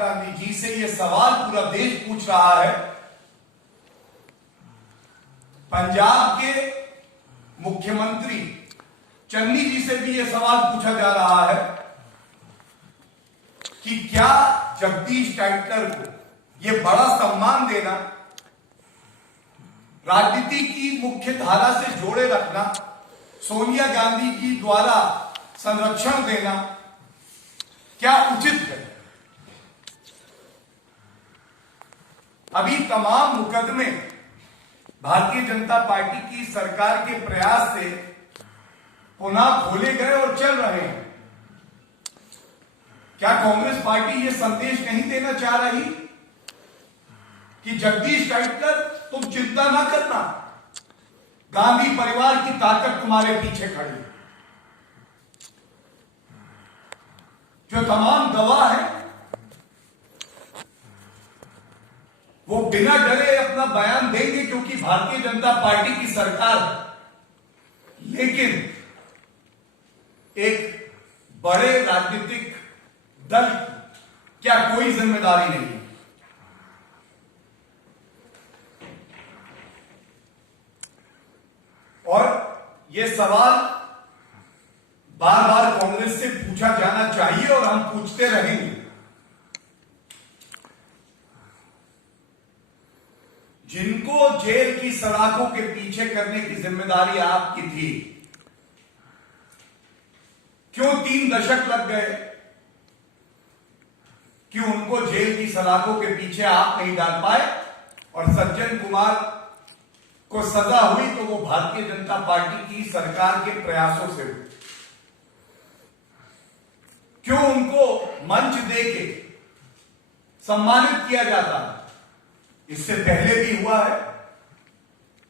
गांधी जी से ये सवाल पूरा देश पूछ रहा है। पंजाब के मुख्यमंत्री चन्नी जी से भी ये सवाल पूछा जा रहा है कि क्या जगदीश टाइटलर को ये बड़ा सम्मान देना, राजनीति की मुख्य धारा से जोड़े रखना, सोनिया गांधी जी द्वारा संरक्षण देना क्या उचित है? अभी तमाम मुकदमे भारतीय जनता पार्टी की सरकार के प्रयास से पुनः खोले गए और चल रहे हैं। क्या कांग्रेस पार्टी ये संदेश नहीं देना चाह रही कि जगदीश टाइटलर तुम चिंता ना करना, गांधी परिवार की ताकत तुम्हारे पीछे खड़ी है? जो तमाम गवाह हैं वो बिना डरे अपना बयान देंगे क्योंकि भारतीय जनता पार्टी की सरकार है। लेकिन एक बड़े राजनीतिक दल क्या कोई जिम्मेदारी नहीं है? और यह सवाल बार बार कांग्रेस से पूछा जाना चाहिए और हम पूछते रहेंगे। जिनको जेल की सलाखों के पीछे करने की जिम्मेदारी आपकी थी, क्यों 3 दशक लग गए कि उनको जेल की सलाखों के पीछे आप नहीं डाल पाए? और सज्जन कुमार को सजा हुई तो वो भारतीय जनता पार्टी की सरकार के प्रयासों से हुई। क्यों उनको मंच देके सम्मानित किया जाता है? इससे पहले भी हुआ है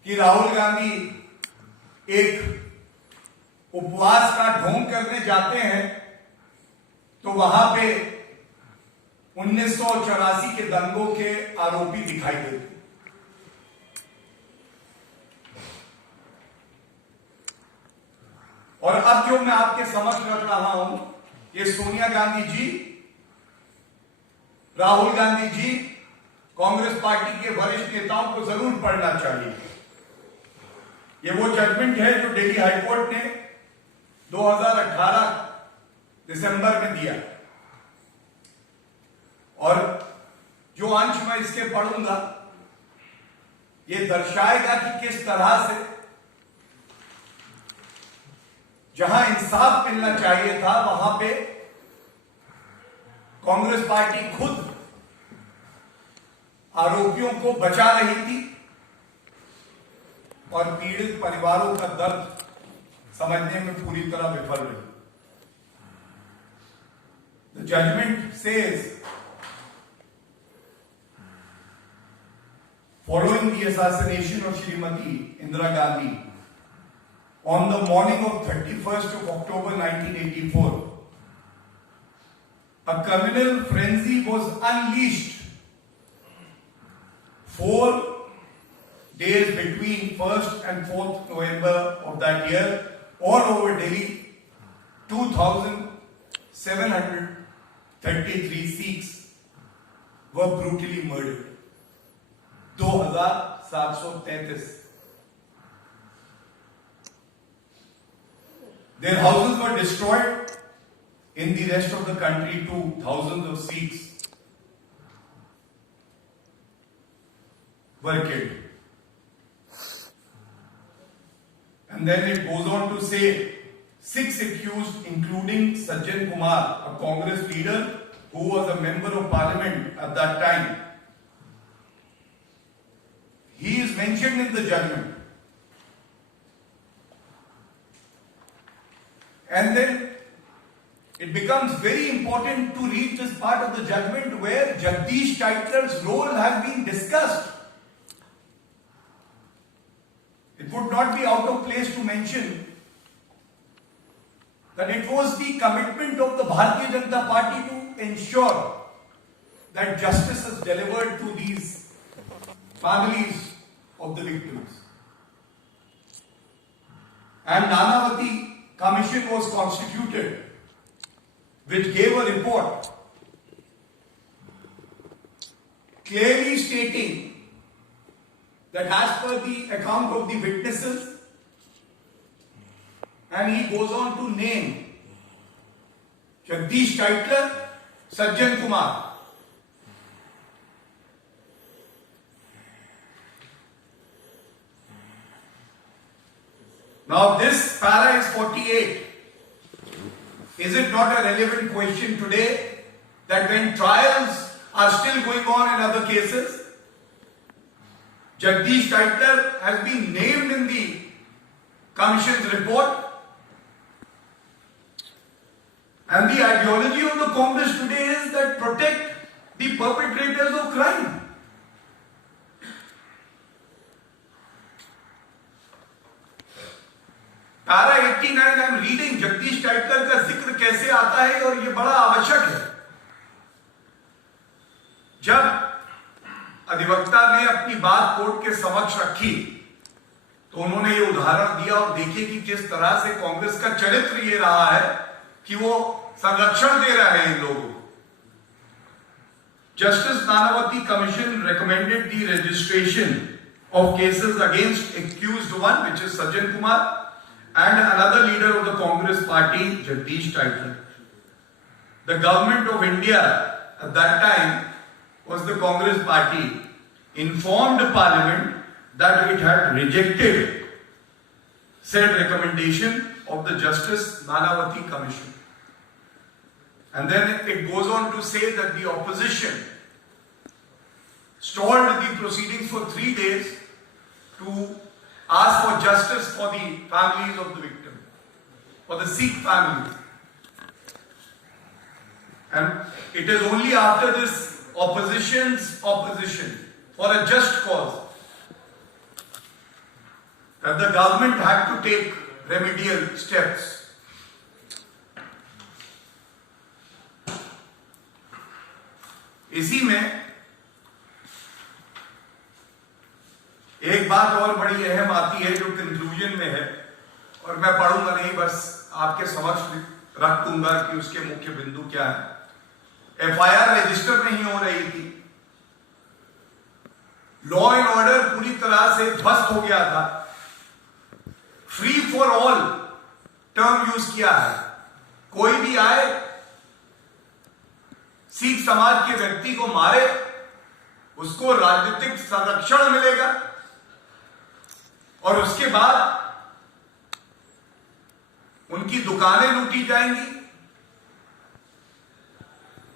कि राहुल गांधी एक उपवास का ढोंग करने जाते हैं तो वहां पे 1984 के दंगों के आरोपी दिखाई देते। और अब जो मैं आपके समक्ष रख रहा हूं, ये सोनिया गांधी जी, राहुल गांधी जी, कांग्रेस पार्टी के वरिष्ठ नेताओं को जरूर पढ़ना चाहिए। ये वो जजमेंट है जो दिल्ली हाईकोर्ट ने 2018 दिसंबर में दिया। और जो अंश मैं इसके पढ़ूंगा ये दर्शाएगा कि किस तरह से जहां इंसाफ मिलना चाहिए था वहां पे कांग्रेस पार्टी खुद आरोपियों को बचा रही थी और पीड़ित परिवारों का दर्द समझने में पूरी तरह विफल रही। The judgment says, following the assassination of Srimati Indira Gandhi on the morning of 31st of October 1984, a communal frenzy was unleashed 4 days between 1st and 4th November of that year, all over Delhi, 2,733 Sikhs were brutally murdered. 2,733. Their houses were destroyed. In the rest of the country too, thousands of Sikhs were killed. And then it goes on to say 6 accused, including Sajjan Kumar, a Congress leader who was a member of parliament at that time. He is mentioned in the judgment. And then it becomes very important to read this part of the judgment where Jagdish Tytler's role has been discussed. It would not be out of place to mention that it was the commitment of the Bharatiya Janata Party to ensure that justice is delivered to these families of the victims. And Nanavati Commission was constituted, which gave a report clearly stating that as per the account of the witnesses, and he goes on to name Jagdish Tytler, Sajjan Kumar. Now this para is 48. Is it not a relevant question today that when trials are still going on in other cases, Jagdish Tytler has been named in the Commission's report, and the ideology of the Congress today is that protect the perpetrators of crime. Para 89 I am reading, Jagdish Tytler का जिक्र कैसे आता है और ये बड़ा आवश्यक है। जब अधिवक्ता ने अपनी बात कोर्ट के समक्ष रखी तो उन्होंने ये उदाहरण दिया और देखिए कि किस तरह से कांग्रेस का चरित्र ये रहा है कि वो संरक्षण दे रहे हैं इन लोगों को। Justice Nanavati Commission recommended the registration of cases against accused one, which is Sajjan Kumar, and another leader of the Congress party, Jagdish Tytler. The government of India at that time was the Congress party, informed Parliament that it had rejected said recommendation of the Justice Nanavati Commission. And then it goes on to say that the opposition stalled the proceedings for 3 days to ask for justice for the families of the victim, for the Sikh families. And it is only after this opposition's opposition for a just cause that the government had to take remedial steps. इसी में एक बात और बड़ी अहम आती है जो कंक्लूजन में है, और मैं पढ़ूंगा नहीं, बस आपके समक्ष रख दूंगा कि उसके मुख्य बिंदु क्या है। एफआईआर रजिस्टर नहीं हो रही थी, लॉ एंड ऑर्डर पूरी तरह से ध्वस्त हो गया था, free for all term use किया है, कोई भी आए सिख समाज के व्यक्ति को मारे उसको राजनीतिक संरक्षण मिलेगा और उसके बाद उनकी दुकानें लूटी जाएंगी,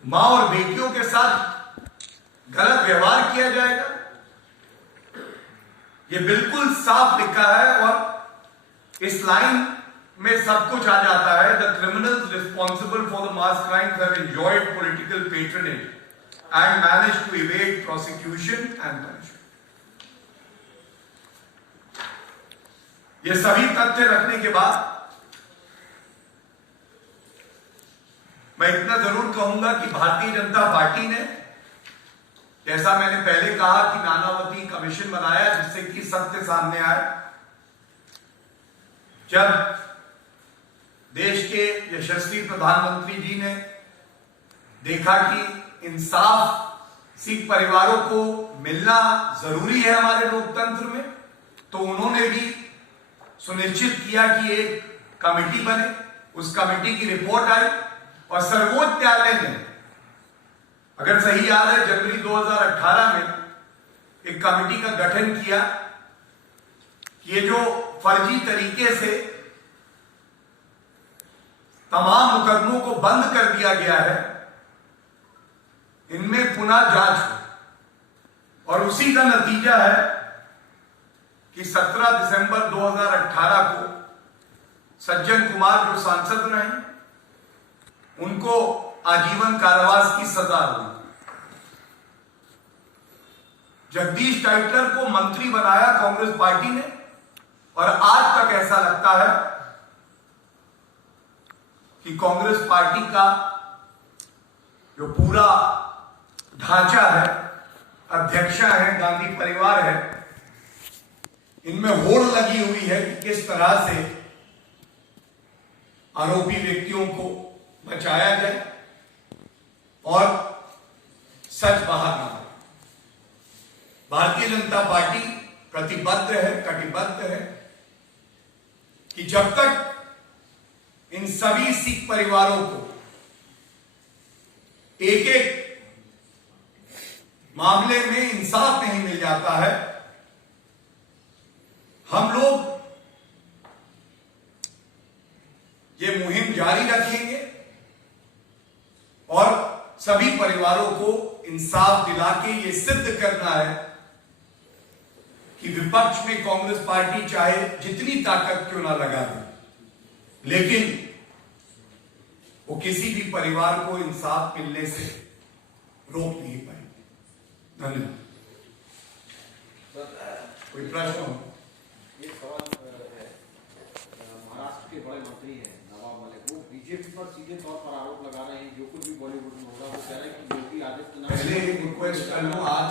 मां और बेटियों के साथ गलत व्यवहार किया जाएगा। ये बिल्कुल साफ लिखा है और इस लाइन में सब कुछ आ जाता है। The criminals responsible for the mass crimes have enjoyed political patronage and manage to evade prosecution and punishment. ये सभी तथ्य रखने के बाद मैं इतना जरूर कहूंगा कि भारतीय जनता पार्टी ने, जैसा मैंने पहले कहा कि नानावती कमीशन बनाया जिससे कि सत्य सामने आए। जब देश के यशस्वी प्रधानमंत्री जी ने देखा कि इंसाफ सिख परिवारों को मिलना जरूरी है हमारे लोकतंत्र में, तो उन्होंने भी सुनिश्चित किया कि एक कमेटी बने, उस कमेटी की रिपोर्ट आई और सर्वोच्च न्यायालय ने, अगर सही याद है, जनवरी 2018 में एक कमेटी का गठन किया। ये जो फर्जी तरीके से तमाम मुकदमों को बंद कर दिया गया है, इनमें पुनः जांच हो, और उसी का नतीजा है कि 17 दिसंबर 2018 को सज्जन कुमार जो सांसद रहे उनको आजीवन कारावास की सजा हुई। जगदीश टाइटलर को मंत्री बनाया कांग्रेस पार्टी ने, और आज तक ऐसा लगता है कि कांग्रेस पार्टी का जो पूरा ढांचा है, अध्यक्षा है, गांधी परिवार है, इनमें होड़ लगी हुई है कि किस तरह से आरोपी व्यक्तियों को बचाया जाए और सच बाहर ना आए। भारतीय जनता पार्टी प्रतिबद्ध है, कटिबद्ध है कि जब तक इन सभी सिख परिवारों को एक एक मामले में इंसाफ नहीं मिल जाता है, हम लोग ये मुहिम जारी रखेंगे और सभी परिवारों को इंसाफ दिला के ये सिद्ध करना है कि विपक्ष में कांग्रेस पार्टी चाहे जितनी ताकत क्यों ना लगा दे, लेकिन वो किसी भी परिवार को इंसाफ मिलने से रोक नहीं पाएंगे। धन्यवाद। कोई प्रश्न हो? एक सवाल है, महाराष्ट्र के बड़े मंत्री हैं नवाब मलिक, वो बीजेपी पर सीधे तौर पर आरोप लगा रहे हैं जो कुछ भी बॉलीवुड में होगा वो कह रहे हैं कि योगी आदित्यनाथ। पहले एक रिक्वेस्ट कर लूं, आज